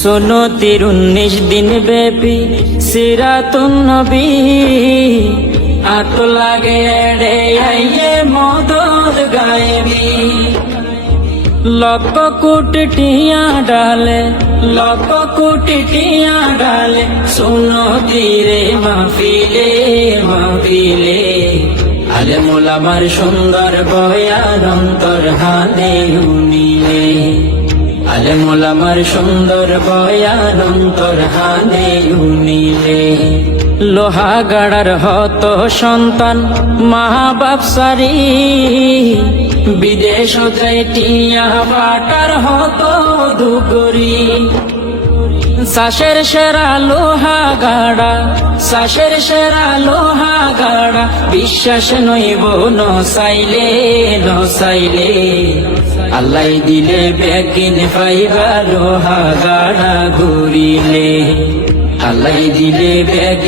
শোনো 19 দিন ব্যাপী সিরাতুন নবী আত লাগে রে আইয়ে মদদ গায়েবী লক্ষ কোটি টিয়া ডালে লক্ষ কোটি টিয়া ডালে শোনো ধীরে মাহফিলে মাহফিলে আলেম ওলামার সুন্দর বয়ান অন্তর হানে উনিলে আলেম ওলামার সুন্দর বয়ান অন্তর হানে উনিলে লোহা গাড়ার হত সন্তান মা বাপ সারি বিদেশ যায় টিয়া বাটার হত দুগরি শাসের সেরা লোহা গাড়া শাসের সেরা লোহা গাড়া বিশ্বাস নইব নসাইলে নসাইলে আল্লাহ দিলে বেগিন পাইবা লোহা গাড়া ঘুরিলে আল্লাহ দিলে বেগিন